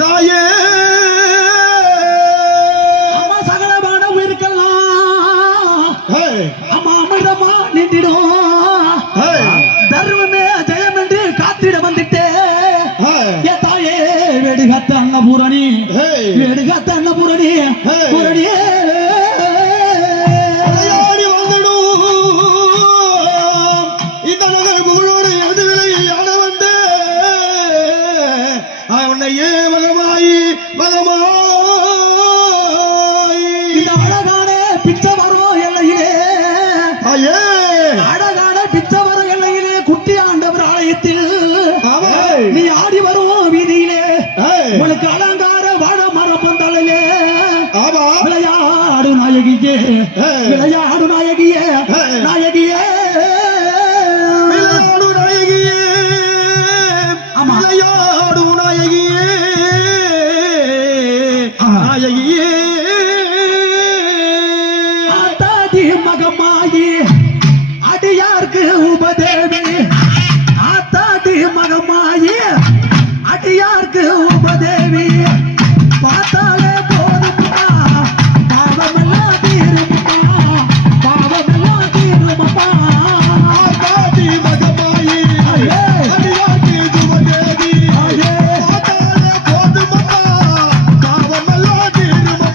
தாயே அம்மா சகலமான உயிருக்கெல்லாம் அம்மா அமிர்தமா நின்றிடும் தர்மமே ஜெயம் என்று காத்திட வந்துட்டே என் தாயே வேடுகாத்த அன்னபூரணி வேடுகாத்த அன்னபூரணி பூரணியே நீ ஆடி வரும் வீதியிலே உனக்கு அலங்கார வாழ மரம் பந்தலே விளையாடு நாயகியே விளையாடு நாயகியே நாயகியே விளையாடு நாயகியே விளையாடு நாயகியே நாயகியே ஆத்தாடி மகமாயி அடியார்க்கு உபதேவி மகமாயி அடியார்க்கு உபதேவி பார்த்தாலே போதுமா பாவமெல்லாம் தீருமா பாவமெல்லாம் தீருமா ஆத்தாடி மகமாயி அடியார்க்கு உபதேவி பார்த்தாலே போதுமா பாவமெல்லாம் தீருமா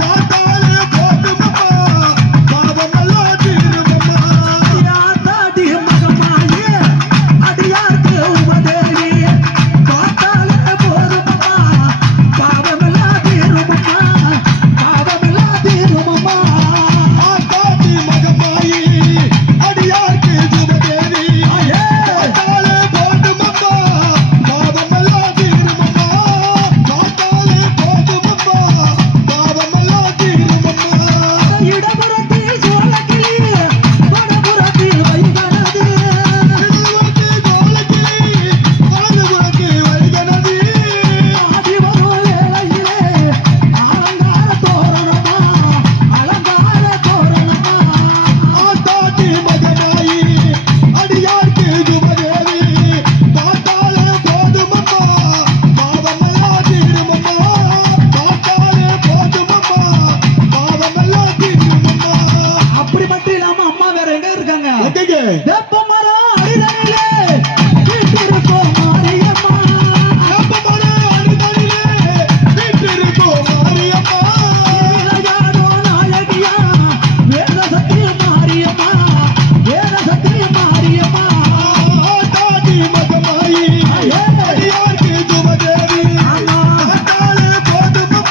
பார்த்தாலே போதுமா பாவமெல்லாம் தீருமா ஆத்தாடி மகமாயி அடியார்க்கு உபதேவி பார்த்தாலே போதுமா பாவமெல்லாம் தீருமா பாவமெல்லாம் தீருமா ஆத்தாடி மகமாயி அடியார்க்கு உபதேவி பார்த்தாலே போதுமா பாவமெல்லாம் தீருமா பார்த்தாலே போதுமா பாவமெல்லாம் தீருமா இடபுறத்தில் சோழக்கிளி வடபுறத்தில் வைகனது ஆடி வரும் வேளையிலே அலங்கார தோரணமா அலங்கார தோரணமா ஆத்தாடி மகமாயி அடியார்க்கு உபதேவி பார்த்தாலே போதுமா பாவமெல்லாம் தீருமா பார்த்தாலே போதுமா பாவமெல்லாம் தீருமா அப்படி மட்டும் இல்லாம அம்மா வேற எங்க இருக்காங்க எங்கங்க வேப்பமரம் அடிதனிலே வீட்டிருக்கோம் மாரியம்மா வேப்பமரம் அடிதனிலே வீற்றிருக்கோம் மாரியம்மா விளையாடோ நாயகியா வேத சத்தியம் மாரியம்மா வேத சத்தியம் மாரியம்மா ஆத்தாடி மகமாயி அடியார்க்கு உபதேவி பார்த்தாலே போதுமா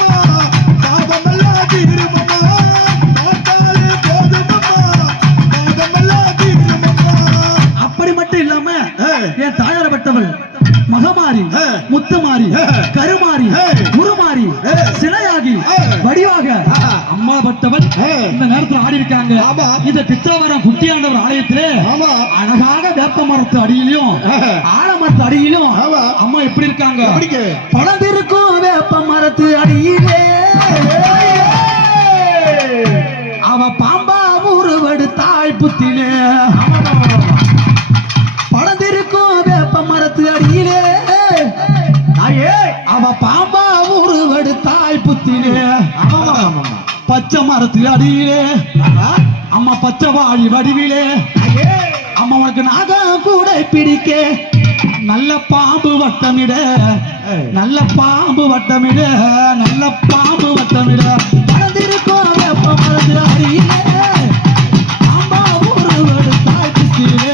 பாவமெல்லாம் தீருமா பார்த்தாலே போதுமா பாவமெல்லாம் தீருமா அப்படி மட்டும் இல்லாம என் தாயாரப்பட்டவள் மகமாரி முத்துமாரி கருமாரி குருமாரி சிலையாகி வடிவாக அம்மா பட்டவள் இந்த நேரத்தில் ஆடி இருக்காங்க இந்த பித்ராவரம் குட்டியாண்டவர் ஆலயத்திலே அழகாக வேப்ப மரத்து அடியிலும் ஆலமரத்து அடியிலும் அம்மா எப்படி இருக்காங்க பழந்திருக்கும் வேப்ப மரத்து அடியிலே அவ பாம்பா ஊறுவடு தாய் புத்திலே பழந்திருக்கும் வேப்ப மரத்து அடியிலே அவ பாம்பா ஊறுவடு தாய் புத்திலே பச்சை மரத்து அடியிலே அம்மா பச்சை வாழி வடிவிலே அம்மா உனக்கு நாகம் கூட பிடிக்க நல்ல பாம்பு வட்டமிட நல்ல பாம்பு வட்டமிட நல்ல பாம்பு வட்டமிட பழந்திருக்கும் வேப்ப மரத்து அடியிலே பாம்பா ஊறுவடு தாய் புத்திலே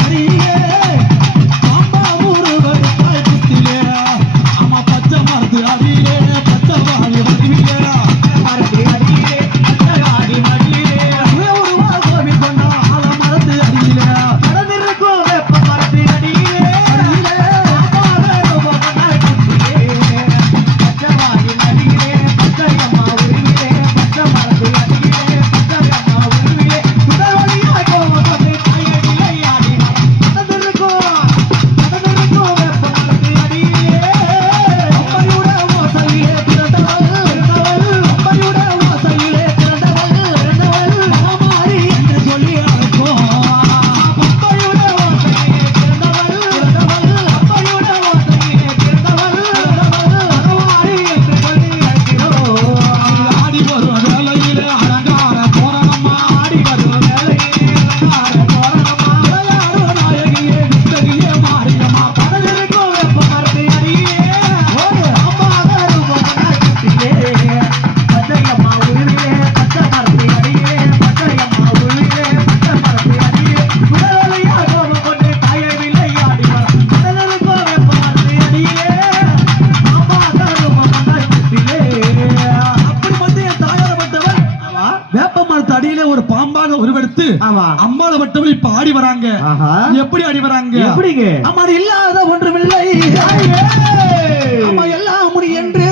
Maria. ஆமா. அம்மாளை பட்டவள் இப்ப ஆடி வராங்க. ஆஹா. எப்படி ஆடி வராங்க? எப்படிங்க? அம்மா இல்லாத ஒன்றுமில்லை, அம்மா எல்லாம் முடி என்று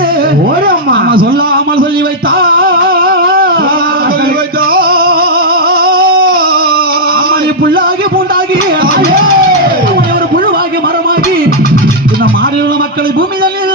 ஒரு அம்மா அம்மா சொல்லாமல் சொல்லி வைத்தா. சொல்லி வைத்தா. அம்மா நீ புல்லாகி பூண்டாகி, அம்மா ஒரு புழுவாகி மரமாகி இந்த மாறியுள்ள மக்களை பூமி தண்ணீர்